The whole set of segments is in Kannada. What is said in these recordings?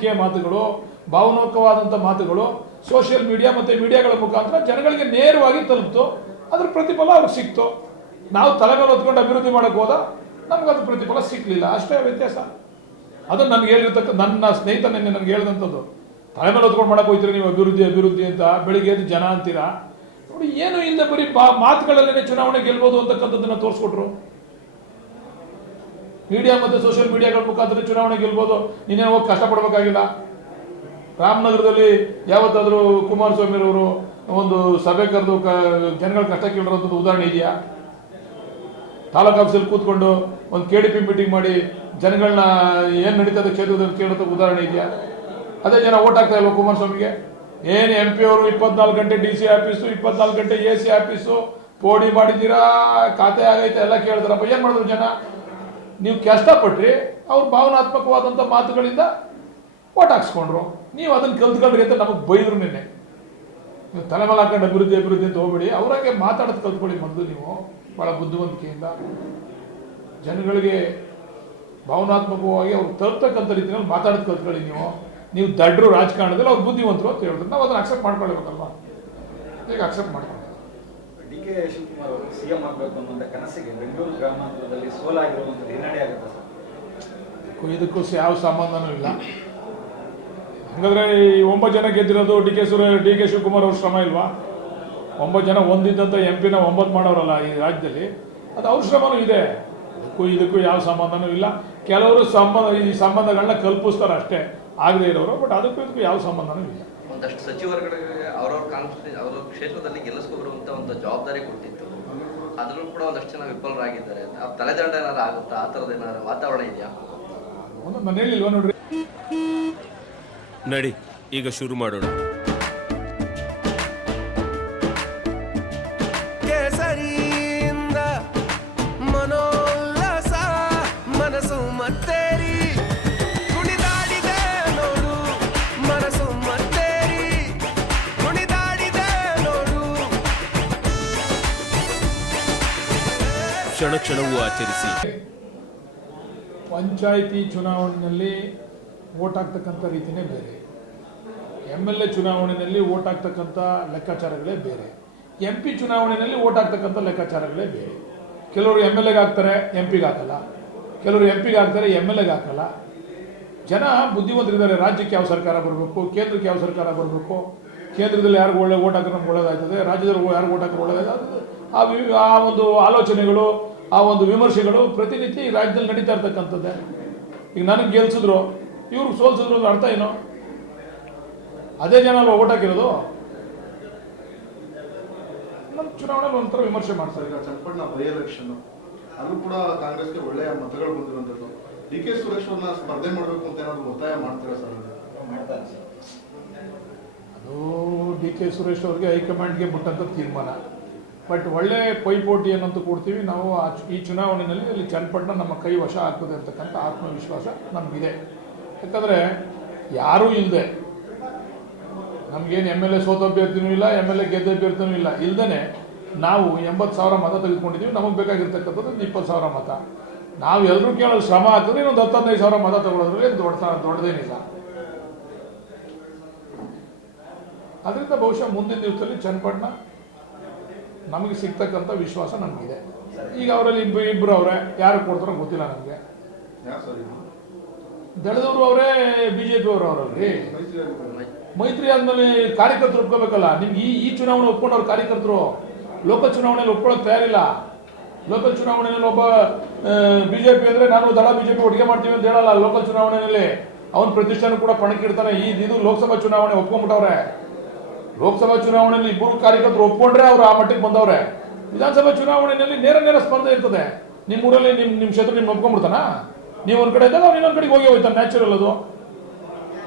ಭಾವೈಕ್ಯತೆಯ ಮಾತುಗಳು, ಭಾವನಾತ್ಮಕವಾದಂಥ ಮಾತುಗಳು ಸೋಷಿಯಲ್ ಮೀಡಿಯಾ ಮತ್ತು ಮೀಡಿಯಾಗಳ ಮುಖಾಂತರ ಜನಗಳಿಗೆ ನೇರವಾಗಿ ತಲುಪ್ತು. ಅದ್ರ ಪ್ರತಿಫಲ ಅವ್ರಿಗೆ ಸಿಕ್ತು. ನಾವು ತಲೆಮೇಲೆ ಹೊತ್ಕೊಂಡು ಅಭಿವೃದ್ಧಿ ಮಾಡೋಕ್ಕೆ ಹೋದ ನಮ್ಗೆ ಅದ್ರ ಪ್ರತಿಫಲ ಸಿಕ್ಕಲಿಲ್ಲ, ಅಷ್ಟೇ ವ್ಯತ್ಯಾಸ. ಅದು ನನಗೆ ಹೇಳಿರ್ತಕ್ಕ ನನ್ನ ಸ್ನೇಹಿತ ನಿನ್ನೆ ನನಗೆ ಹೇಳಿದಂಥದ್ದು, ತಲೆಮೇಲೆ ಹೊತ್ಕೊಂಡು ಮಾಡಕ್ಕೆ ಹೋಗ್ತೀರಿ ನೀವು ಅಭಿವೃದ್ಧಿ ಅಂತ, ಬೆಳಿಗ್ಗೆ ಎದ್ದು ಜನ ಅಂತೀರಾ. ನೋಡಿ, ಏನು ಇಲ್ಲದೆ ಬರೀ ಮಾತುಗಳಲ್ಲೇ ಚುನಾವಣೆ ಗೆಲ್ಬೋದು ಅಂತಕ್ಕಂಥದ್ದನ್ನು ತೋರಿಸ್ಕೊಟ್ರು. ಮೀಡಿಯಾ ಮತ್ತು ಸೋಷಿಯಲ್ ಮೀಡಿಯಾಗಳ ಮುಖಾಂತರ ಚುನಾವಣೆ ಗೆಲ್ಬೋದು, ನೀನೇನು ಹೋಗಿ ಕಷ್ಟಪಡಬೇಕಾಗಿಲ್ಲ. ರಾಮನಗರದಲ್ಲಿ ಯಾವತ್ತಾದರೂ ಕುಮಾರಸ್ವಾಮಿರವರು ಒಂದು ಸಭೆ ಕರೆದು ಜನಗಳ ಕಷ್ಟ ಕೇಳಿರೋಂಥದ್ದು ಉದಾಹರಣೆ ಇದೆಯಾ? ತಾಲೂಕು ಆಫೀಸಲ್ಲಿ ಕೂತ್ಕೊಂಡು ಒಂದು KDP ಮೀಟಿಂಗ್ ಮಾಡಿ ಜನಗಳನ್ನ ಏನು ನಡೀತದೆ ಕ್ಷೇತ್ರದಲ್ಲಿ ಕೇಳೋದು ಉದಾಹರಣೆ ಇದೆಯಾ? ಅದೇ ಜನ ಓಟ್ ಹಾಕ್ತಾ ಇಲ್ವ ಕುಮಾರಸ್ವಾಮಿಗೆ? ಏನು MP ಅವರು 24 ಗಂಟೆ DC ಆಫೀಸು, 24 ಗಂಟೆ AC ಆಫೀಸು, ಪೋಡಿ ಮಾಡಿದ್ದೀರಾ, ಖಾತೆ ಆಗೈತೆ ಎಲ್ಲ ಕೇಳಿದ್ರಪ್ಪ. ಏನು ಮಾಡಿದ್ರು ಜನ? ನೀವು ಕಷ್ಟಪಟ್ರಿ, ಅವ್ರು ಭಾವನಾತ್ಮಕವಾದಂಥ ಮಾತುಗಳಿಂದ ಓಟ್ ಹಾಕ್ಸ್ಕೊಂಡ್ರು. ನೀವು ಅದನ್ನು ಕಲ್ತ್ಕೊಂಡ್ರಿ ಅಂತ ನಮಗೆ ಬೈದ್ರು ನಿನ್ನೆ. ನೀವು ತಲೆ ಮೇಲೆ ಹಾಕೊಂಡು ಅಭಿವೃದ್ಧಿ ಅಂತ ಹೋಗ್ಬೇಡಿ, ಅವ್ರಾಗೆ ಮಾತಾಡೋದು ಕಲ್ತ್ಕೊಳ್ಳಿ ಮೊದಲು. ನೀವು ಭಾಳ ಬುದ್ಧಿವಂತಿಕೆಯಿಂದ ಜನಗಳಿಗೆ ಭಾವನಾತ್ಮಕವಾಗಿ ಅವ್ರು ತಲುಪ್ತಕ್ಕಂಥ ರೀತಿಯಲ್ಲಿ ಮಾತಾಡೋದು ಕಲ್ತ್ಕೊಳ್ಳಿ. ನೀವು ದಡ್ರು ರಾಜಕಾರಣದಲ್ಲಿ ಅವ್ರು ಬುದ್ಧಿವಂತರು ಅಂತ ಹೇಳಿದ್ರು. ನಾವು ಅದನ್ನು ಅಕ್ಸೆಪ್ಟ್ ಮಾಡ್ಕೊಳ್ಬೇಕಲ್ವಾ? ಈಗ ಅಕ್ಸೆಪ್ಟ್ ಮಾಡ್ಕೊಳ್ಳಿ. DK ಶಿವಕುಮಾರ್ ಅವರು CM ಆಗಬೇಕು ಅನ್ನೋ ಕನಸಿಗೆ ಬೆಂಗಳೂರು ಗ್ರಾಮಾಂತರದಲ್ಲಿ ಸೋಲಾಗಿರುವಂಥದ್ದು ಹಿನ್ನಡೆ ಆಗುತ್ತೆ ಸರ್? ಇದಕ್ಕೂ ಯಾವ ಸಂಬಂಧನೂ ಇಲ್ಲ. ಹಾಗಾದ್ರೆ ಈ 9 ಜನ ಗೆದ್ದಿರೋದು DK ಶಿವಕುಮಾರ್ ಅವ್ರ ಶ್ರಮ ಇಲ್ವಾ? 9 ಜನ ಹೊಂದಿದ್ದಂಥ MP ನ 9 ಮಾಡೋರಲ್ಲ ಈ ರಾಜ್ಯದಲ್ಲಿ, ಅದು ಅವ್ರ ಶ್ರಮನೂ ಇದೆ. ಇದಕ್ಕೂ ಯಾವ ಸಂಬಂಧನೂ ಇಲ್ಲ. ಕೆಲವರು ಈ ಸಂಬಂಧಗಳನ್ನ ಕಲ್ಪಿಸ್ತಾರೆ ಅಷ್ಟೇ, ಆಗದೆ ಇರೋರು. ಬಟ್ ಅದಕ್ಕೂ ಇದಕ್ಕೂ ಯಾವ ಸಂಬಂಧನೂ ಇಲ್ಲ. ಒಂದಷ್ಟು ಸಚಿವರುಗಳಿಗೆ ಅವ್ರವ್ರ ಕಾನ್ಸ್ಟಿಟ್ಯೂನ್ಸಿ ಅವ್ರ ಕ್ಷೇತ್ರದಲ್ಲಿ ಗೆಲ್ಲಿಸ್ಕೊಬರುವಂತ ಒಂದು ಜವಾಬ್ದಾರಿ ಕೊಡ್ತಿತ್ತು. ಅದ್ರೂ ಕೂಡ ಒಂದಷ್ಟು ಜನ ವಿಫಲರಾಗಿದ್ದಾರೆ. ತಲೆದಂಡ ಏನಾದ್ರು ಆಗುತ್ತಾ? ಆ ಥರದ ಏನಾದ್ರು ವಾತಾವರಣ ಇದೆಯಾ? ನಾನು ಹೇಳಿಲ್ವಾ ನೋಡ್ರಿ. ನಡಿ ಈಗ ಶುರು ಮಾಡೋಣ. ಕೇಸರಿಯಿಂದ ಮನೋಲ್ಲಾಸ ಮನಸ್ಸು ಮತ್ತೇರಿ ಕುಣಿದಾಡಿದೆ ನೋಡು, ಮನಸ್ಸು ಮತ್ತೇರಿ ಕುಣಿದಾಡಿದೆ ನೋಡು. ಕ್ಷಣ ಕ್ಷಣವೂ ಆಚರಿಸಿ. ಪಂಚಾಯಿತಿ ಚುನಾವಣೆಯಲ್ಲಿ ವೋಟ್ ಹಾಕ್ತಕ್ಕಂಥ ರೀತಿಯೇ ಬೇರೆ, MLA ಚುನಾವಣೆಯಲ್ಲಿ ವೋಟ್ ಹಾಕ್ತಕ್ಕಂಥ ಲೆಕ್ಕಾಚಾರಗಳೇ ಬೇರೆ, MP ಚುನಾವಣೆಯಲ್ಲಿ ವೋಟ್ ಹಾಕ್ತಕ್ಕಂಥ ಲೆಕ್ಕಾಚಾರಗಳೇ ಬೇರೆ. ಕೆಲವರು MLAಗೆ ಹಾಕ್ತಾರೆ, MP ಗೆ ಹಾಕಲ್ಲ. ಕೆಲವರು MP ಗೆ ಹಾಕ್ತಾರೆ, MLAಗೆ ಹಾಕಲ್ಲ. ಜನ ಬುದ್ಧಿವಂತರಿದ್ದಾರೆ. ರಾಜ್ಯಕ್ಕೆ ಯಾವ ಸರ್ಕಾರ ಬರಬೇಕು, ಕೇಂದ್ರಕ್ಕೆ ಯಾವ ಸರ್ಕಾರ ಬರಬೇಕು, ಕೇಂದ್ರದಲ್ಲಿ ಯಾರಿಗೂ ಒಳ್ಳೆ ವೋಟ್ ಹಾಕಿದ್ರೆ ನಮ್ಗೆ ಒಳ್ಳೇದಾಗ್ತದೆ, ರಾಜ್ಯದಲ್ಲಿ ಯಾರು ವೋಟ್ ಹಾಕಿದ್ರೆ ಒಳ್ಳೇದಾಗ್ತದೆ. ಆ ಒಂದು ಆಲೋಚನೆಗಳು, ಆ ಒಂದು ವಿಮರ್ಶೆಗಳು ಪ್ರತಿನಿತ್ಯ ಈ ರಾಜ್ಯದಲ್ಲಿ ನಡೀತಾ ಇರ್ತಕ್ಕಂಥದ್ದೇ. ಈಗ ನನಗೆ ಗೆಲ್ಸಿದ್ರು, ಇವ್ರಿಗೆ ಸೋಲ್ಸಿದ್ರು ಅಂದ್ರೆ ಅರ್ಥ ಏನು? ಅದೇ ಜನ ಅಲ್ವಾ ಓಟ್ ಹಾಕಿರೋದು? ನಮ್ಮ ಚುನಾವಣೆಯಲ್ಲಿ ಒಂಥರ ವಿಮರ್ಶೆ ಮಾಡ್ತಾರೆ. ಈಗ ಚನ್ನಪಟ್ಟಣ ಬೈ ಎಲೆಕ್ಷನ್ ಅಲ್ಲೂ ಕೂಡ ಕಾಂಗ್ರೆಸ್ಗೆ ಒಳ್ಳೆಯ ಮತಗಳು ಬಂದಿರುವಂಥದ್ದು. DK ಸುರೇಶ್ ಅವ್ರನ್ನ ಸ್ಪರ್ಧೆ ಮಾಡಬೇಕು ಅಂತ ಏನಾದ್ರು ಒತ್ತಾಯ ಮಾಡ್ತೀರಾ ಸರ್? ಅದು DK ಸುರೇಶ್ ಅವ್ರಿಗೆ ಹೈಕಮಾಂಡ್ಗೆ ಬಿಟ್ಟಂಥ ತೀರ್ಮಾನ. ಬಟ್ ಒಳ್ಳೆ ಪೈಪೋಟಿ ಏನಂತೂ ಕೊಡ್ತೀವಿ ನಾವು. ಈ ಚುನಾವಣೆಯಲ್ಲಿ ಅಲ್ಲಿ ಚನ್ನಪಟ್ಟಣ ನಮ್ಮ ಕೈ ವಶ ಆಗ್ತದೆ ಅಂತಕ್ಕಂಥ ಆತ್ಮವಿಶ್ವಾಸ ನಮಗಿದೆ. ಯಾಕಂದರೆ ಯಾರೂ ಇಲ್ಲದೆ, ನಮಗೇನು MLA ಸೋತ ಅಭ್ಯರ್ಥಿನೂ ಇಲ್ಲ, MLA ಗೆದ್ದ ಅಭ್ಯರ್ಥಿನೂ ಇಲ್ಲ, ಇಲ್ಲದೇ ನಾವು 80,000 ಮತ ತೆಗೆದುಕೊಂಡಿದ್ದೀವಿ. ನಮಗೆ ಬೇಕಾಗಿರ್ತಕ್ಕಂಥದ್ದು 20,000 ಮತ. ನಾವು ಎಲ್ಲರೂ ಕೇಳೋದು ಶ್ರಮ ಆಗ್ತದೆ, ಇನ್ನೊಂದು 10-15,000 ಮತ ತಗೊಳ್ಳೋದ್ರಲ್ಲಿ ದೊಡ್ಡದೇನಿಲ್ಲ. ಅದರಿಂದ ಬಹುಶಃ ಮುಂದಿನ ದಿವಸದಲ್ಲಿ ಚನ್ನಪಟ್ಟಣ ನಮಗೆ ಸಿಗ್ತಕ್ಕಂಥ ವಿಶ್ವಾಸ ನಮಗಿದೆ. ಈಗ ಅವರಲ್ಲಿ ಇಬ್ಬರು ಅವರೇ, ಯಾರು ಕೊಡ್ತಾರೋ ಗೊತ್ತಿಲ್ಲ ನಮಗೆ. ದಳದವರು ಅವರೇ, BJP ಅವರು ಅವರಲ್ಲಿ. ಮೈತ್ರಿ ಆದ್ಮೇಲೆ ಕಾರ್ಯಕರ್ತರು ಒಪ್ಕೋಬೇಕಲ್ಲ. ನಿಮ್ಗೆ ಈ ಚುನಾವಣೆ ಒಪ್ಕೊಂಡವ್ರು ಕಾರ್ಯಕರ್ತರು ಲೋಕಲ್ ಚುನಾವಣೆಯಲ್ಲಿ ಒಪ್ಕೊಳ್ಳೋಕೆ ತಯಾರಿಲ್ಲ. ಲೋಕಲ್ ಚುನಾವಣೆಯಲ್ಲಿ ಒಬ್ಬ BJP ಅಂದರೆ ನಾನು ದಳ BJP ಒಟ್ಟಿಗೆ ಮಾಡ್ತೀವಿ ಅಂತ ಹೇಳಲ್ಲ. ಲೋಕಲ್ ಚುನಾವಣೆಯಲ್ಲಿ ಅವನ ಪ್ರತಿಷ್ಠಾನ ಕೂಡ ಪಣಕ್ಕಿಡ್ತಾನೆ. ಇದು ಲೋಕಸಭಾ ಚುನಾವಣೆ ಒಪ್ಕೊಂಡ್ಬಿಟ್ಟವ್ರೆ. ಲೋಕಸಭಾ ಚುನಾವಣೆಯಲ್ಲಿ ಇಬ್ಬರು ಕಾರ್ಯಕರ್ತರು ಒಪ್ಕೊಂಡ್ರೆ ಅವರು ಆ ಮಟ್ಟಿಗೆ ಬಂದವ್ರೆ. ವಿಧಾನಸಭಾ ಚುನಾವಣೆಯಲ್ಲಿ ನೇರ ಸ್ಪರ್ಧೆ ಇರ್ತದೆ. ನಿಮ್ಮ ಊರಲ್ಲಿ ನಿಮ್ಮ ಕ್ಷೇತ್ರ ನಿಮ್ಗೆ ಒಪ್ಕೊಂಡ್ಬಿಡ್ತಾನ? ನೀವು ಒಂದು ಕಡೆ ಇದ್ದಾಗ ಅವ್ನು ಇನ್ನೊಂದು ಕಡೆಗೆ ಹೋಗಿ ಹೋಯ್ತಾನೆ, ನ್ಯಾಚುರಲ್ ಅದು.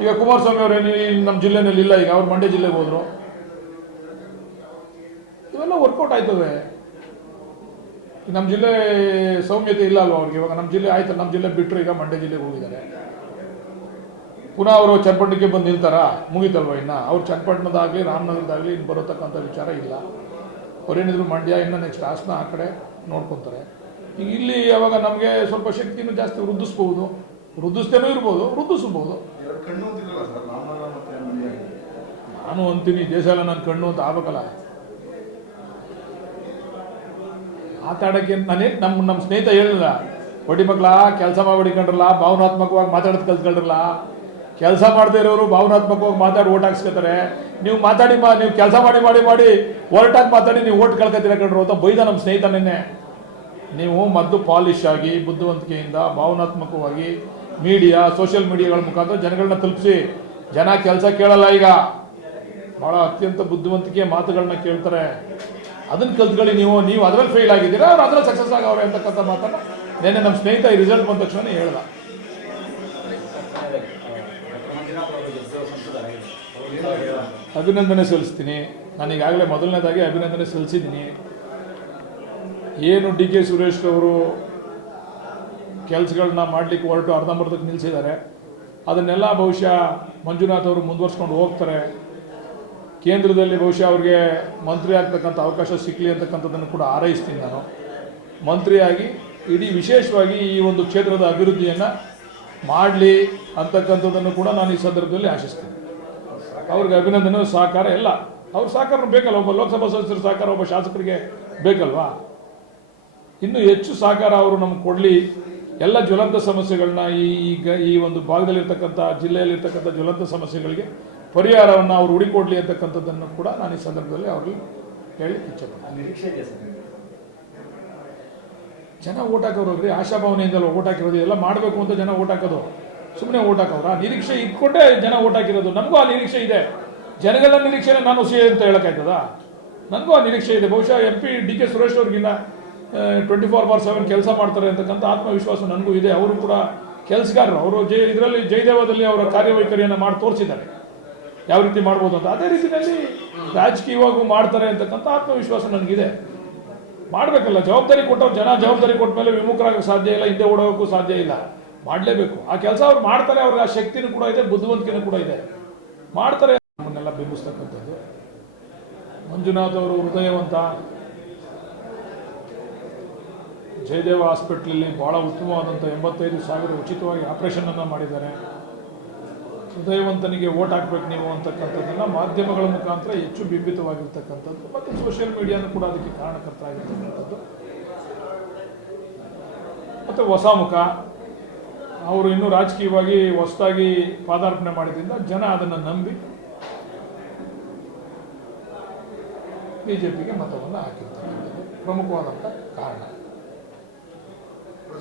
ಈಗ ಕುಮಾರಸ್ವಾಮಿ ಅವರೇನು ನಮ್ಮ ಜಿಲ್ಲೆನಲ್ಲಿ ಇಲ್ಲ, ಈಗ ಅವ್ರು ಮಂಡ್ಯ ಜಿಲ್ಲೆಗೆ ಹೋದ್ರು. ಇವೆಲ್ಲ ವರ್ಕೌಟ್ ಆಯ್ತವೆ. ನಮ್ಮ ಜಿಲ್ಲೆ ಸೌಮ್ಯತೆ ಇಲ್ಲ ಅಲ್ವಾ ಅವ್ರಿಗೆ. ಇವಾಗ ನಮ್ಮ ಜಿಲ್ಲೆ ಆಯ್ತು, ನಮ್ಮ ಜಿಲ್ಲೆ ಬಿಟ್ಟರು ಈಗ ಮಂಡ್ಯ ಜಿಲ್ಲೆಗೆ ಹೋಗಿದ್ದಾರೆ. ಪುನಃ ಅವರು ಚನ್ನಪಟ್ಟಣಕ್ಕೆ ಬಂದು ನಿಲ್ತಾರ? ಮುಗಿತಲ್ವ ಇನ್ನು? ಅವ್ರು ಚನ್ನಪಟ್ಟಣದಾಗಲಿ ರಾಮನಗರದಾಗಲಿ ಇನ್ನು ಬರೋತಕ್ಕಂಥ ವಿಚಾರ ಇಲ್ಲ. ಅವ್ರೇನಿದ್ರು ಮಂಡ್ಯ, ಇನ್ನು ನೆಕ್ಸ್ಟ್ ಹಾಸನ ಆ ಕಡೆ ನೋಡ್ಕೊತಾರೆ. ಈಗ ಇಲ್ಲಿ ಯಾವಾಗ ನಮಗೆ ಸ್ವಲ್ಪ ಶಕ್ತಿನೂ ಜಾಸ್ತಿ ವೃದ್ಧಿಸ್ಬೋದು, ವೃದ್ಧಿಸ್ತೇನೂ ಇರ್ಬೋದು, ವೃದ್ಧಿಸ್ಬೋದು. ಕಣ್ಣು ಅಂತಿದ್ರಲ್ಲ ಸರ್ ರಾಮನಗರ ಮತ್ತೆ ಮಂಡ್ಯ. ನಾನು ಅಂತೀನಿ ದೇಶ ಎಲ್ಲ ನನ್ನ ಕಣ್ಣು ಅಂತ ಆಗ್ಬೇಕಲ್ಲ. ಮಾತಾಡೋಕ್ಕೆ ನಾನೇ ನಮ್ಮ ಸ್ನೇಹಿತ ಹೇಳಿಲ್ಲ, ಹೊಡಿ ಮಕ್ಕಳ ಕೆಲಸ ಮಾಡಿ ಹೊಡಿಕೊಂಡ್ರಲ್ಲ, ಭಾವನಾತ್ಮಕವಾಗಿ ಮಾತಾಡೋದು ಕಲ್ತ್ಕೊಂಡ್ರಲ್ಲ. ಕೆಲಸ ಮಾಡದೇ ಇರೋರು ಭಾವನಾತ್ಮಕವಾಗಿ ಮಾತಾಡಿ ಓಟ್ ಹಾಕ್ಸ್ಕೊತಾರೆ. ನೀವು ಮಾತಾಡಿ ನೀವು ಕೆಲಸ ಮಾಡಿ ಮಾಡಿ ಮಾಡಿ ಹೊರಟಾಗಿ ಮಾತಾಡಿ ನೀವು ಓಟ್ ಕಳ್ಕೊತೀರ ಕಂಡ್ರು ಅಂತ ಬೈದ ನಮ್ಮ ಸ್ನೇಹಿತ ನಿನ್ನೆ. ನೀವು ಮೊದಲು ಪಾಲಿಶ್ ಆಗಿ ಬುದ್ಧಿವಂತಿಕೆಯಿಂದ ಭಾವನಾತ್ಮಕವಾಗಿ ಮೀಡಿಯಾ ಸೋಷಿಯಲ್ ಮೀಡಿಯಾಗಳ ಮುಖಾಂತರ ಜನಗಳನ್ನ ತಲುಪಿಸಿ. ಜನ ಕೆಲಸ ಕೇಳಲ್ಲ ಈಗ, ಭಾಳ ಅತ್ಯಂತ ಬುದ್ಧಿವಂತಿಕೆ ಮಾತುಗಳನ್ನ ಕೇಳ್ತಾರೆ. ಅದನ್ನು ಕಲ್ತ್ಕೊಳ್ಳಿ. ನೀವು ಅದರಲ್ಲಿ ಫೇಲ್ ಆಗಿದ್ದೀರಾ, ಅವ್ರು ಅದರಲ್ಲಿ ಸಕ್ಸಸ್ ಆಗವ್ರೆ ಅಂತಕ್ಕಂಥ ಮಾತನ್ನು ನೆನ್ನೆ ನಮ್ಮ ಸ್ನೇಹಿತ ಈ ರಿಸಲ್ಟ್ ಬಂದ ತಕ್ಷಣ ಹೇಳ್ದ. ಅಭಿನಂದನೆ ಸಲ್ಲಿಸ್ತೀನಿ. ನಾನೀಗಾಗಲೇ ಮೊದಲನೇದಾಗಿ ಅಭಿನಂದನೆ ಸಲ್ಲಿಸಿದ್ದೀನಿ. ಏನು ಡಿ ಕೆ ಸುರೇಶ್ ಅವರು ಕೆಲಸಗಳನ್ನ ಮಾಡಲಿಕ್ಕೆ ಹೊರಟು ಅರ್ಧಂಬರ್ಧಕ್ಕೆ ನಿಲ್ಲಿಸಿದ್ದಾರೆ, ಅದನ್ನೆಲ್ಲ ಬಹುಶಃ ಮಂಜುನಾಥ್ ಅವರು ಮುಂದುವರ್ಸ್ಕೊಂಡು ಹೋಗ್ತಾರೆ. ಕೇಂದ್ರದಲ್ಲಿ ಬಹುಶಃ ಅವ್ರಿಗೆ ಮಂತ್ರಿ ಆಗ್ತಕ್ಕಂಥ ಅವಕಾಶ ಸಿಕ್ಕಲಿ ಅಂತಕ್ಕಂಥದ್ದನ್ನು ಕೂಡ ಹಾರೈಸ್ತೀನಿ. ನಾನು ಮಂತ್ರಿಯಾಗಿ ಇಡೀ ವಿಶೇಷವಾಗಿ ಈ ಒಂದು ಕ್ಷೇತ್ರದ ಅಭಿವೃದ್ಧಿಯನ್ನು ಮಾಡಲಿ ಅಂತಕ್ಕಂಥದ್ದನ್ನು ಕೂಡ ನಾನು ಈ ಸಂದರ್ಭದಲ್ಲಿ ಆಶಿಸ್ತೀನಿ. ಅವ್ರಿಗೆ ಅಭಿನಂದನೆ, ಸಹಕಾರ ಎಲ್ಲ ಅವ್ರ ಸಹಕಾರ ಬೇಕಲ್ಲ. ಒಬ್ಬ ಲೋಕಸಭಾ ಸದಸ್ಯರ ಸಹಕಾರ ಒಬ್ಬ ಶಾಸಕರಿಗೆ ಬೇಕಲ್ವಾ? ಇನ್ನೂ ಹೆಚ್ಚು ಸಹಕಾರ ಅವರು ನಮ್ಗೆ ಕೊಡಲಿ. ಎಲ್ಲ ಜ್ವಲಂತ ಸಮಸ್ಯೆಗಳನ್ನ ಈ ಒಂದು ಭಾಗದಲ್ಲಿರ್ತಕ್ಕಂಥ ಜಿಲ್ಲೆಯಲ್ಲಿರ್ತಕ್ಕಂಥ ಜ್ವಲಂತ ಸಮಸ್ಯೆಗಳಿಗೆ ಪರಿಹಾರವನ್ನು ಅವರು ಹುಡುಕೊಡ್ಲಿ ಅಂತಕ್ಕಂಥದ್ದನ್ನು ಕೂಡ ನಾನು ಈ ಸಂದರ್ಭದಲ್ಲಿ ಅವ್ರಿಗೆ ಹೇಳಿ ಇಚ್ಛೆಪಡ್ತೀನಿ. ನಿರೀಕ್ಷೆ ಇದೆ ಸರ್. ಜನ ಓಟ್ ಹಾಕೋರು ಆಶಾಭಾವನೆಯಿಂದಲೂ ಓಟ್ ಹಾಕಿರೋದು. ಎಲ್ಲ ಮಾಡಬೇಕು ಅಂತ ಜನ ಓಟ್ ಹಾಕೋದು, ಸುಮ್ಮನೆ ಓಟ್ ಹಾಕೋರ? ನಿರೀಕ್ಷೆ ಇಟ್ಕೊಂಡೇ ಜನ ಓಟ್ ಹಾಕಿರೋದು. ನಮಗೂ ಆ ನಿರೀಕ್ಷೆ ಇದೆ. ಜನಗಳ ನಿರೀಕ್ಷೆನ ನಾನು ಸಿ ಅಂತ ಹೇಳೋಕ್ಕಾಯ್ತದ? ನನಗೂ ಆ ನಿರೀಕ್ಷೆ ಇದೆ. ಬಹುಶಃ MP ಡಿ ಕೆ ಸುರೇಶ್ ಅವ್ರಿಗಿನ್ನ 24/7 ಕೆಲಸ ಮಾಡ್ತಾರೆ ಅಂತಕ್ಕಂಥ ಆತ್ಮವಿಶ್ವಾಸ ನನಗೂ ಇದೆ. ಅವರು ಕೂಡ ಕೆಲಸಗಾರರು. ಅವರು ಇದರಲ್ಲಿ ಜಯದೇವದಲ್ಲಿ ಅವರ ಕಾರ್ಯವೈಖರಿಯನ್ನು ಮಾಡಿ ತೋರಿಸಿದ್ದಾರೆ ಯಾವ ರೀತಿ ಮಾಡ್ಬೋದು ಅಂತ. ಅದೇ ರೀತಿಯಲ್ಲಿ ರಾಜಕೀಯವಾಗೂ ಮಾಡ್ತಾರೆ ಅಂತಕ್ಕಂಥ ಆತ್ಮವಿಶ್ವಾಸ ನನಗಿದೆ. ಮಾಡಬೇಕಲ್ಲ, ಜವಾಬ್ದಾರಿ ಕೊಟ್ಟವ್ರು ಜನ ಜವಾಬ್ದಾರಿ ಕೊಟ್ಟ ಮೇಲೆ ವಿಮುಖರಾಗಕ್ಕೆ ಸಾಧ್ಯ ಇಲ್ಲ, ಹಿಂದೆ ಓಡೋಕ್ಕೂ ಸಾಧ್ಯ ಇಲ್ಲ. ಮಾಡಲೇಬೇಕು. ಆ ಕೆಲಸ ಅವ್ರು ಮಾಡ್ತಾರೆ. ಅವ್ರಿಗೆ ಆ ಶಕ್ತಿನೂ ಕೂಡ ಇದೆ, ಬುದ್ಧಿವಂತಿಕೆನೂ ಕೂಡ ಇದೆ, ಮಾಡ್ತಾರೆ. ನಮ್ಮನ್ನೆಲ್ಲ ಬಿಂಬಿಸ್ತಕ್ಕಂಥದ್ದು. ಮಂಜುನಾಥ್ ಅವರು ಹೃದಯವಂತ. ಜಯದೇವ ಹಾಸ್ಪಿಟ್ಲಲ್ಲಿ ಭಾಳ ಉತ್ತಮವಾದಂಥ 85,000 ಉಚಿತವಾಗಿ ಆಪರೇಷನನ್ನು ಮಾಡಿದ್ದಾರೆ. ಹೃದಯವಂತನಿಗೆ ಓಟ್ ಹಾಕ್ಬೇಕು ನೀವು ಅಂತಕ್ಕಂಥದ್ದನ್ನು ಮಾಧ್ಯಮಗಳ ಮುಖಾಂತರ ಹೆಚ್ಚು ಬಿಂಬಿತವಾಗಿರ್ತಕ್ಕಂಥದ್ದು ಮತ್ತು ಸೋಷಿಯಲ್ ಮೀಡಿಯಾನು ಕೂಡ ಅದಕ್ಕೆ ಕಾರಣಕರ್ತರಾಗಿರ್ತಕ್ಕಂಥದ್ದು. ಮತ್ತು ಹೊಸ ಮುಖ, ಅವರು ಇನ್ನೂ ರಾಜಕೀಯವಾಗಿ ಹೊಸದಾಗಿ ಪಾದಾರ್ಪಣೆ ಮಾಡಿದ್ರಿಂದ ಜನ ಅದನ್ನು ನಂಬಿ BJPಗೆ ಮತವನ್ನು ಹಾಕಿರ್ತಕ್ಕಂಥದ್ದು ಪ್ರಮುಖವಾದಂಥ ಕಾರಣ.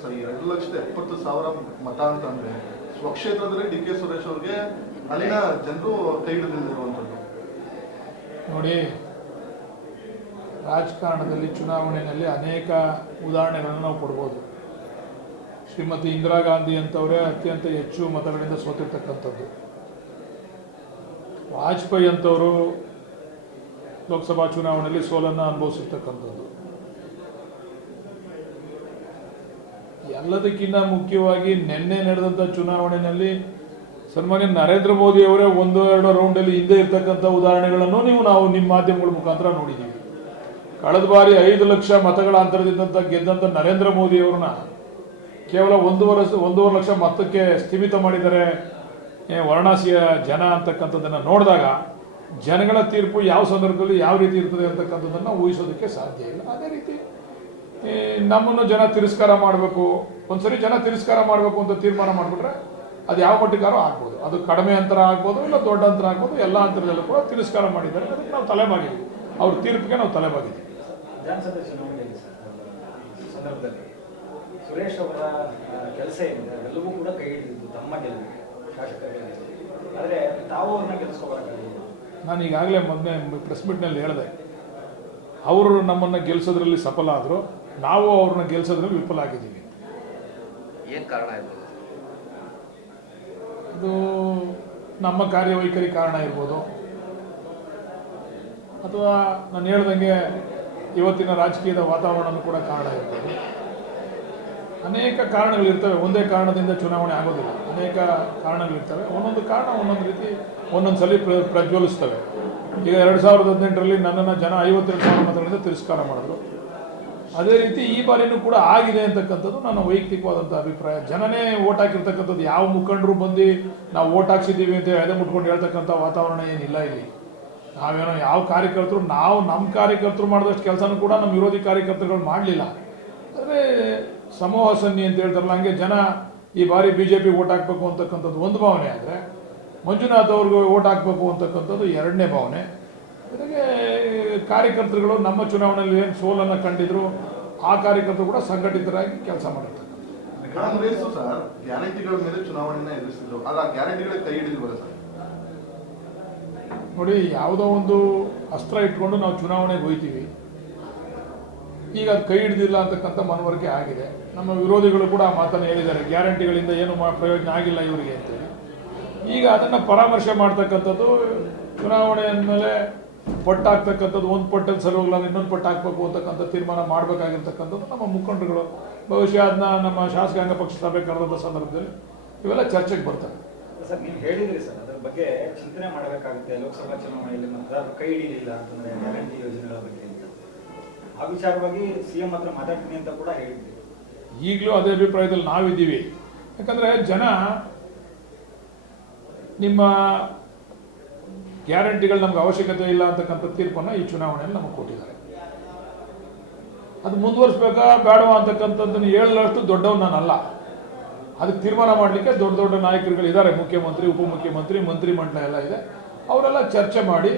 ಸರ್, 2,70,000 ಮತ ಅಂತಂದ್ರೆ ಸ್ವಕ್ಷೇತ್ರದಲ್ಲಿ ಡಿ ಕೆ ಸುರೇಶ್ ಅವ್ರಿಗೆ ಅಲ್ಲಿನ ಜನರು ಕೈ ಹಿಡಿದಿರುವಂಥದ್ದು. ನೋಡಿ, ರಾಜಕಾರಣದಲ್ಲಿ ಚುನಾವಣೆಯಲ್ಲಿ ಅನೇಕ ಉದಾಹರಣೆಗಳನ್ನು ನಾವು ಕೊಡ್ಬೋದು. ಶ್ರೀಮತಿ ಇಂದಿರಾ ಗಾಂಧಿ ಅಂತವರೇ ಅತ್ಯಂತ ಹೆಚ್ಚು ಮತಗಳಿಂದ ಸೋತಿರ್ತಕ್ಕಂಥದ್ದು. ವಾಜಪೇಯಿ ಅಂತವರು ಲೋಕಸಭಾ ಚುನಾವಣೆಯಲ್ಲಿ ಸೋಲನ್ನು ಅನುಭವಿಸಿರ್ತಕ್ಕಂಥದ್ದು. ಎಲ್ಲದಕ್ಕಿಂತ ಮುಖ್ಯವಾಗಿ ನಿನ್ನೆ ನಡೆದಂಥ ಚುನಾವಣೆಯಲ್ಲಿ ಸನ್ಮಾನ್ಯ ನರೇಂದ್ರ ಮೋದಿ ಅವರೇ 1-2 ರೌಂಡಲ್ಲಿ ಹಿಂದೆ ಇರ್ತಕ್ಕಂಥ ಉದಾಹರಣೆಗಳನ್ನು ನಾವು ನಿಮ್ಮ ಮಾಧ್ಯಮಗಳ ಮುಖಾಂತರ ನೋಡಿದ್ದೀವಿ. ಕಳೆದ ಬಾರಿ 5 ಲಕ್ಷ ಮತಗಳ ಅಂತರದಿಂದ ಗೆದ್ದಂಥ ನರೇಂದ್ರ ಮೋದಿ ಅವ್ರನ್ನ ಕೇವಲ 1.5 ಲಕ್ಷ ಮತಕ್ಕೆ ಸ್ಥಿಮಿತ ಮಾಡಿದ್ದಾರೆ ವಾರಣಾಸಿಯ ಜನ ಅಂತಕ್ಕಂಥದ್ದನ್ನು ನೋಡಿದಾಗ ಜನಗಳ ತೀರ್ಪು ಯಾವ ಸಂದರ್ಭದಲ್ಲಿ ಯಾವ ರೀತಿ ಇರ್ತದೆ ಅಂತಕ್ಕಂಥದ್ದನ್ನು ಊಹಿಸೋದಕ್ಕೆ ಸಾಧ್ಯ ಇಲ್ಲ. ಅದೇ ರೀತಿ ನಮ್ಮನ್ನು ಜನ ತಿರಸ್ಕಾರ ಮಾಡಬೇಕು, ಒಂದ್ಸರಿ ಜನ ತಿರಸ್ಕಾರ ಮಾಡಬೇಕು ಅಂತ ತೀರ್ಮಾನ ಮಾಡಿಬಿಟ್ರೆ ಅದು ಯಾವ ಮಟ್ಟಿಗಾರೋ ಆಗ್ಬೋದು. ಅದು ಕಡಿಮೆ ಅಂತರ ಆಗ್ಬೋದು, ಇಲ್ಲ ದೊಡ್ಡ ಅಂತರ ಆಗ್ಬೋದು. ಎಲ್ಲ ಅಂತರದಲ್ಲೂ ಕೂಡ ತಿರಸ್ಕಾರ ಮಾಡಿದ್ದಾರೆ. ಅದಕ್ಕೆ ನಾವು ತಲೆಬಾಗಿದ್ದೀವಿ, ಅವ್ರ ತೀರ್ಪಿಗೆ ನಾವು ತಲೆಬಾಗಿದ್ದೀವಿ. ವಿಧಾನಸಭೆ ಚುನಾವಣೆಯಲ್ಲಿ ಸಂದರ್ಭದಲ್ಲಿ ಸುರೇಶ್ ಅವರ ಕೆಲಸ ಏನಿದೆ ಎಲ್ಲವೂ ಕೂಡ ಕೈ ಹಿಡಿದಿದ್ದು ತಮ್ಮ ಗೆಲುವಿಗೆ, ಶಾಸಕರ ಗೆಲುವಿಗೆ. ಆದರೆ ತಾವು ಅವ್ರನ್ನ ಗೆಲ್ಲಿಸ್ಕೋಬಾರಕ್ಕಾಗಿಲ್ಲ. ನಾನು ಈಗಾಗಲೇ ಮೊನ್ನೆ ಪ್ರೆಸ್ ಮೀಟ್ನಲ್ಲಿ ಹೇಳಿದೆ, ಅವರು ನಮ್ಮನ್ನು ಗೆಲ್ಲಿಸೋದ್ರಲ್ಲಿ ಸಫಲ ಆದರು, ನಾವು ಅವ್ರನ್ನ ಗೆಲ್ಲಿಸೋದ್ರಲ್ಲಿ ವಿಫಲ ಆಗಿದ್ದೀವಿ. ಏನು ಕಾರಣ ಇರ್ಬೋದು? ಇದು ನಮ್ಮ ಕಾರ್ಯವೈಖರಿ ಕಾರಣ ಇರ್ಬೋದು, ಅಥವಾ ನಾನು ಹೇಳ್ದಂಗೆ ಇವತ್ತಿನ ರಾಜಕೀಯದ ವಾತಾವರಣ ಕೂಡ ಕಾರಣ ಇರ್ಬೋದು. ಅನೇಕ ಕಾರಣಗಳಿರ್ತವೆ. ಒಂದೇ ಕಾರಣದಿಂದ ಚುನಾವಣೆ ಆಗೋದಿಲ್ಲ. ಅನೇಕ ಕಾರಣಗಳಿರ್ತವೆ. ಒಂದೊಂದು ಕಾರಣ ಒಂದೊಂದು ರೀತಿ ಒಂದೊಂದು ಸಲ ಪ್ರಜ್ವಲಿಸ್ತವೆ. ಈಗ 2018ರಲ್ಲಿ ನನ್ನನ್ನು ಜನ 52,000 ಮತಗಳಿಂದ ತಿರಸ್ಕಾರ ಮಾಡಿದ್ರು. ಅದೇ ರೀತಿ ಈ ಬಾರಿನೂ ಕೂಡ ಆಗಿದೆ ಅಂತಕ್ಕಂಥದ್ದು ನನ್ನ ವೈಯಕ್ತಿಕವಾದಂಥ ಅಭಿಪ್ರಾಯ. ಜನನೇ ಓಟ್ ಹಾಕಿರ್ತಕ್ಕಂಥದ್ದು, ಯಾವ ಮುಖಂಡರು ಬಂದು ನಾವು ಓಟ್ ಹಾಕ್ಸಿದ್ದೀವಿ ಅಂತ ಎದೆ ಮುಟ್ಕೊಂಡು ಹೇಳ್ತಕ್ಕಂಥ ವಾತಾವರಣ ಏನಿಲ್ಲ ಇಲ್ಲಿ. ನಾವೇನೋ ಯಾವ ಕಾರ್ಯಕರ್ತರು, ನಾವು ನಮ್ಮ ಕಾರ್ಯಕರ್ತರು ಮಾಡಿದಷ್ಟು ಕೆಲಸನೂ ಕೂಡ ನಮ್ಮ ವಿರೋಧಿ ಕಾರ್ಯಕರ್ತರುಗಳು ಮಾಡಲಿಲ್ಲ. ಆದರೆ ಸಮೂಹ ಸನ್ನಿ ಅಂತ ಹೇಳ್ತಾರಲ್ಲ, ಹಂಗೆ ಜನ ಈ ಬಾರಿ BJP ಓಟ್ ಹಾಕಬೇಕು ಅಂತಕ್ಕಂಥದ್ದು ಒಂದು ಭಾವನೆ ಆದರೆ, ಮಂಜುನಾಥ್ ಅವ್ರಿಗೆ ಓಟ್ ಹಾಕಬೇಕು ಅಂತಕ್ಕಂಥದ್ದು ಎರಡನೇ ಭಾವನೆ. ಜೊತೆಗೆ ಕಾರ್ಯಕರ್ತರುಗಳು ನಮ್ಮ ಚುನಾವಣೆಯಲ್ಲಿ ಏನು ಸೋಲನ್ನು ಕಂಡಿದ್ರು ಆ ಕಾರ್ಯಕರ್ತರು ಕೂಡ ಸಂಘಟಿತರಾಗಿ ಕೆಲಸ ಮಾಡಿರ್ತಕ್ಕಂಥ. ಕಾಂಗ್ರೆಸ್ ಸರ್ ಗ್ಯಾರಂಟಿಗಳ ಮೇಲೆ ಚುನಾವಣೆಯನ್ನ ಎದುರಿಸಿದ್ರು, ಆದ್ರೆ ಆ ಗ್ಯಾರಂಟಿಗಳಿಗೆ ಕೈ ಹಿಡಿದಿಲ್ವಲ್ಲ ಸರ್? ನೋಡಿ, ಯಾವುದೋ ಒಂದು ಅಸ್ತ್ರ ಇಟ್ಕೊಂಡು ನಾವು ಚುನಾವಣೆಗೆ ಹೋಗ್ತೀವಿ. ಈಗ ಅದು ಕೈ ಹಿಡಿದಿಲ್ಲ ಅಂತಕ್ಕಂಥ ಮನವರಿಕೆ ಆಗಿದೆ. ನಮ್ಮ ವಿರೋಧಿಗಳು ಕೂಡ ಆ ಮಾತನ್ನು ಹೇಳಿದ್ದಾರೆ, ಗ್ಯಾರಂಟಿಗಳಿಂದ ಏನು ಪ್ರಯೋಜನ ಆಗಿಲ್ಲ ಇವರಿಗೆ ಅಂತೇಳಿ. ಈಗ ಅದನ್ನು ಪರಾಮರ್ಶೆ ಮಾಡ್ತಕ್ಕಂಥದ್ದು, ಚುನಾವಣೆ ಅಂದಮೇಲೆ ಪಟ್ಟು ಹಾಕ್ತಕ್ಕಂಥದ್ದು, ಒಂದು ಪಟ್ಟಲ್ಲಿ ಸರಿ ಹೋಗಲ್ಲ ಇನ್ನೊಂದು ಪಟ್ಟು ಹಾಕಬೇಕು ಅಂತಕ್ಕಂಥ ತೀರ್ಮಾನ ಮಾಡಬೇಕಾಗಿರ್ತಕ್ಕಂಥದ್ದು ನಮ್ಮ ಮುಖಂಡರುಗಳು. ಬಹುಶಃ ಅದನ್ನ ನಮ್ಮ ಶಾಸಕಾಂಗ ಪಕ್ಷ ಸಭೆ ಕರೆದಂಥ ಸಂದರ್ಭದಲ್ಲಿ ಇವೆಲ್ಲ ಚರ್ಚೆಗೆ ಬರ್ತವೆ. ಸರ್, ನೀವು ಹೇಳಿದ್ರಿ ಸರ್, ಅದ್ರ ಬಗ್ಗೆ ಚಿಂತನೆ ಮಾಡಬೇಕಾಗುತ್ತೆ. ಲೋಕಸಭಾ ಚುನಾವಣೆಯಲ್ಲಿ ಮತದಾರರು ಕೈ ಹಿಡಿಯಲಿಲ್ಲ ಅಂತಂದ್ರೆ ಗ್ಯಾರಂಟಿ ಯೋಜನೆಗಳ ಬಗ್ಗೆ ಅಂತ, ಆ ವಿಚಾರವಾಗಿ CM ಹತ್ರ ಮಾತಾಡ್ತೀನಿ ಅಂತ ಕೂಡ ಹೇಳಿದ್ರಿ. ಈಗಲೂ ಅದೇ ಅಭಿಪ್ರಾಯದಲ್ಲಿ ನಾವಿದ್ದೀವಿ. ಯಾಕಂದರೆ ಜನ ನಿಮ್ಮ ಗ್ಯಾರಂಟಿಗಳು ನಮ್ಗೆ ಅವಶ್ಯಕತೆ ಇಲ್ಲ ಅಂತಕ್ಕಂಥ ತೀರ್ಪನ್ನು ಈ ಚುನಾವಣೆಯಲ್ಲಿ ನಮಗೆ ಕೊಟ್ಟಿದ್ದಾರೆ. ಅದು ಮುಂದುವರಿಸ್ಬೇಕಾ ಬೇಡವಾ ಅಂತಕ್ಕಂಥದ್ದನ್ನು ಹೇಳಲಷ್ಟು ದೊಡ್ಡವ್ ನಾನಲ್ಲ. ಅದಕ್ಕೆ ತೀರ್ಮಾನ ಮಾಡಲಿಕ್ಕೆ ದೊಡ್ಡ ದೊಡ್ಡ ನಾಯಕರುಗಳಿದ್ದಾರೆ, ಮುಖ್ಯಮಂತ್ರಿ, ಉಪಮುಖ್ಯಮಂತ್ರಿ, ಮಂತ್ರಿಮಂಡಲ ಎಲ್ಲ ಇದೆ. ಅವರೆಲ್ಲ ಚರ್ಚೆ ಮಾಡಿ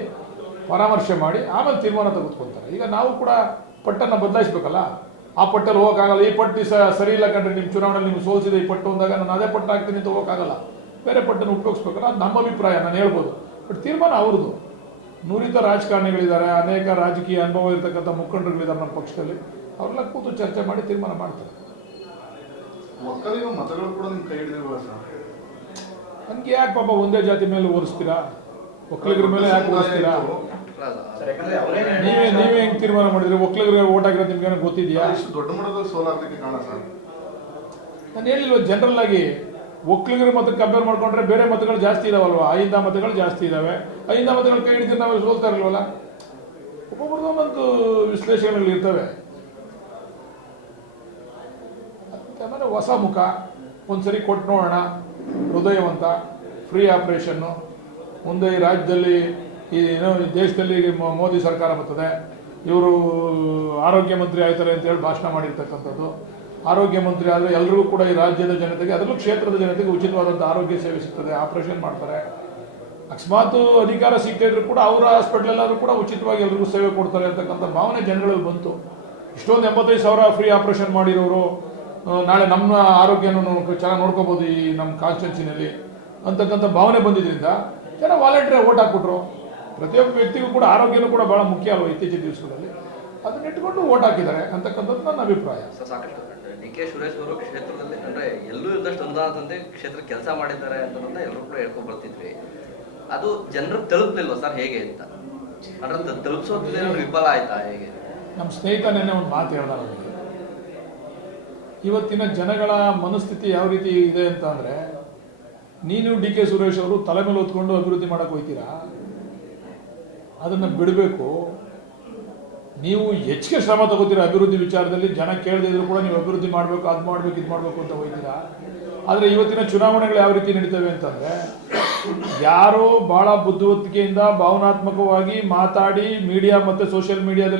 ಪರಾಮರ್ಶೆ ಮಾಡಿ ಆಮೇಲೆ ತೀರ್ಮಾನ ತೆಗೆದುಕೊಳ್ತಾರೆ. ಈಗ ನಾವು ಕೂಡ ಪಟ್ಟನ್ನು ಬದಲಾಯಿಸಬೇಕಲ್ಲ. ಆ ಪಟ್ಟಲ್ಲಿ ಹೋಗೋಕ್ಕಾಗಲ್ಲ. ಈ ಪಟ್ಟಿ ಸರಿ ಇಲ್ಲ ಕಂಡ್ರೆ ನಿಮ್ಮ ಚುನಾವಣೆಯಲ್ಲಿ ನಿಮ್ಗೆ ಸೋಲಿಸಿದೆ ಈ ಪಟ್ಟು ಅಂದಾಗ ನಾನು ಅದೇ ಪಟ್ಟು ಹಾಕ್ತೀನಿ ಅಂತ ಹೋಗೋಕ್ಕಾಗಲ್ಲ. ಬೇರೆ ಪಟ್ಟನ್ನು ಉಪಯೋಗಿಸ್ಬೇಕಲ್ಲ. ಅದು ನಮ್ಮ ಅಭಿಪ್ರಾಯ, ನಾನು ಹೇಳ್ಬೋದು. ಬಟ್ ತೀರ್ಮಾನ ಅವ್ರದ್ದು. ನುರಿತ ರಾಜಕಾರಣಿಗಳಿದ್ದಾರೆ, ಅನೇಕ ರಾಜಕೀಯ ಅನುಭವ ಇರತಕ್ಕಂಥ ಮುಖಂಡರುಗಳಿದ್ದಾರೆ ನಮ್ಮ ಪಕ್ಷದಲ್ಲಿ. ಅವರೆಲ್ಲ ಕೂತು ಚರ್ಚೆ ಮಾಡಿ ತೀರ್ಮಾನ ಮಾಡ್ತಾರೆ. ಒಕ್ಕಲಿಗ ಮತಗಳು ಕೂಡ ನಿಮ್ ಕೈ ಹಿಡಿದಿಲ್ವಾ ಸರ್? ನನಗೆ ಯಾಕೆ ಪಾಪ ಒಂದೇ ಜಾತಿ ಮೇಲೆ ಓರಿಸ್ತೀರಾ? ಒಕ್ಕಲಿಗರ ಮೇಲೆ ಯಾಕೆ ಓರಿಸ್ತೀರಾ? ಸರ್, ಯಾಕಂದ್ರೆ ಅವರೇನೆ ನೀವೇ ಹೆಂಗೆ ತೀರ್ಮಾನ ಮಾಡಿದ್ರಿ? ಒಕ್ಕಲಿಗರಿಗೆ ಓಟ್ ಹಾಕಿರೋದು ನಿಮ್ಗೆ ಗೊತ್ತಿದೆಯಾ? ಇಷ್ಟು ದೊಡ್ಡ ಮಟ್ಟದಲ್ಲಿ ಸೋಲಾಗ್ಲಿಕ್ಕೆ ಕಾರಣ ಸರ್? ನಾನು ಹೇಳಿಲ್ವ, ಜನರಲ್ ಆಗಿ ಒಕ್ಕಲಿಗರ ಮತಕ್ಕೆ ಕಂಪೇರ್ ಮಾಡ್ಕೊಂಡ್ರೆ ಬೇರೆ ಮತಗಳು ಜಾಸ್ತಿ ಇದಾವಲ್ವಾ? ಅಹಿಂದ ಮತಗಳು ಜಾಸ್ತಿ ಇದಾವೆ. ಅಹಿಂದ ಮತಗಳು ಕೈ ಹಿಡಿದ್ರೆ ನಾವು ಸೋಲ್ತಾ ಇರಲ್ವಲ್ಲ. ಒಬ್ಬೊಬ್ಬರದ್ದು ಒಂದೊಂದು ವಿಶ್ಲೇಷಣೆಗಳು ಇರ್ತವೆ. ಆಮೇಲೆ ಹೊಸ ಮುಖ ಒಂದ್ಸರಿ ಕೊಟ್ಟು ನೋಡೋಣ, ಹೃದಯವಂತ, ಫ್ರೀ ಆಪರೇಷನ್ನು. ಮುಂದೆ ಈ ರಾಜ್ಯದಲ್ಲಿ ಈ ದೇಶದಲ್ಲಿ ಮೋದಿ ಸರ್ಕಾರ ಬರ್ತದೆ, ಇವರು ಆರೋಗ್ಯ ಮಂತ್ರಿ ಆಯ್ತಾರೆ ಅಂತೇಳಿ ಭಾಷಣ ಮಾಡಿರ್ತಕ್ಕಂಥದ್ದು. ಆರೋಗ್ಯ ಮಂತ್ರಿ ಆದರೆ ಎಲ್ರಿಗೂ ಕೂಡ ಈ ರಾಜ್ಯದ ಜನತೆಗೆ, ಅದರಲ್ಲೂ ಕ್ಷೇತ್ರದ ಜನತೆಗೆ ಉಚಿತವಾದಂಥ ಆರೋಗ್ಯ ಸೇವೆ ಸಿಗ್ತದೆ. ಆಪರೇಷನ್ ಮಾಡ್ತಾರೆ. ಅಕಸ್ಮಾತ್ ಅಧಿಕಾರ ಸಿಗ್ತಾ ಇದ್ರು ಕೂಡ ಅವರ ಹಾಸ್ಪಿಟ್ಲಲ್ಲಾದ್ರೂ ಕೂಡ ಉಚಿತವಾಗಿ ಎಲ್ರಿಗೂ ಸೇವೆ ಕೊಡ್ತಾರೆ ಅಂತಕ್ಕಂಥ ಭಾವನೆ ಜನಗಳಲ್ಲಿ ಬಂತು. ಇಷ್ಟೊಂದು 85,000 ಫ್ರೀ ಆಪರೇಷನ್ ಮಾಡಿರೋರು ನಾಳೆ ನಮ್ಮ ಆರೋಗ್ಯನ ಚೆನ್ನಾಗಿ ನೋಡ್ಕೋಬೋದು ಈ ನಮ್ಮ ಕಾನ್ಸ್ಟಿಟ್ಯೂನ್ಸಿನಲ್ಲಿ ಅಂತಕ್ಕಂಥ ಭಾವನೆ ಬಂದಿದ್ದರಿಂದ ಜನ ವಾಲಂಟಿಯರ್ ಓಟ್ ಹಾಕ್ಬಿಟ್ರು. ಪ್ರತಿಯೊಬ್ಬ ವ್ಯಕ್ತಿಗೂ ಕೂಡ ಆರೋಗ್ಯನೂ ಕೂಡ ಬಹಳ ಮುಖ್ಯ ಅಲ್ವ ಇತ್ತೀಚಿನ ದಿವಸಗಳಲ್ಲಿ. ಅದನ್ನ ಇಟ್ಕೊಂಡು ಓಟ್ ಹಾಕಿದ್ದಾರೆ ಅಂತಕ್ಕಂಥದ್ದು ನನ್ನ ಅಭಿಪ್ರಾಯ. ಸರ್, ಸಾಕಷ್ಟು DK ಸುರೇಶ್ ಅವರು ಕ್ಷೇತ್ರದಲ್ಲಿ ಅಂದ್ರೆ ಎಲ್ಲೂ ಇದ್ದಷ್ಟು ಅನುದಾನದಂತೆ ಕ್ಷೇತ್ರ ಕೆಲಸ ಮಾಡಿದ್ದಾರೆ ಅಂತಂದ್ರೆ ಎಲ್ಲರೂ ಕೂಡ ಹೇಳ್ಕೊಂಡು ಬರ್ತಿದ್ವಿ. ಅದು ಜನರಿಗೆ ತಲುಪಲಿಲ್ವ ಸರ್, ಹೇಗೆ ಅಂತ? ಅಂದ್ರೆ ತಲುಪಿಸೋದ್ರಲ್ಲಿ ವಿಫಲ ಆಯ್ತಾ ಹೇಗೆ? ನಮ್ಮ ಸ್ನೇಹಿತ ನೆನ್ನೆ ಒಂದು ಮಾತು ಹೇಳ್ದ ನಮಗೆ. ಇವತ್ತಿನ ಜನಗಳ ಮನಸ್ಥಿತಿ ಯಾವ ರೀತಿ ಇದೆ ಅಂತ ಅಂದರೆ, ನೀನು DK ಸುರೇಶ್ ಅವರು ತಲೆ ಮೇಲೆ ಹೊತ್ಕೊಂಡು ಅಭಿವೃದ್ಧಿ ಮಾಡಕ್ಕೆ ಹೋಗ್ತೀರಾ? ಅದನ್ನು ಬಿಡಬೇಕು. ನೀವು ಹೆಚ್ಚಿಗೆ ಶ್ರಮ ತಗೋತೀರಾ ಅಭಿವೃದ್ಧಿ ವಿಚಾರದಲ್ಲಿ. ಜನ ಕೇಳದಿದ್ರು ಕೂಡ ನೀವು ಅಭಿವೃದ್ಧಿ ಮಾಡಬೇಕು, ಅದು ಮಾಡಬೇಕು, ಇದು ಮಾಡಬೇಕು ಅಂತ ಹೋಗ್ತೀರಾ. ಆದರೆ ಇವತ್ತಿನ ಚುನಾವಣೆಗಳು ಯಾವ ರೀತಿ ನಡೀತವೆ ಅಂತಂದರೆ, ಯಾರೋ ಭಾಳ ಬುದ್ಧಿವಂತಿಕೆಯಿಂದ ಭಾವನಾತ್ಮಕವಾಗಿ ಮಾತಾಡಿ ಮೀಡಿಯಾ ಮತ್ತು ಸೋಷಿಯಲ್ ಮೀಡಿಯಾದಲ್ಲಿ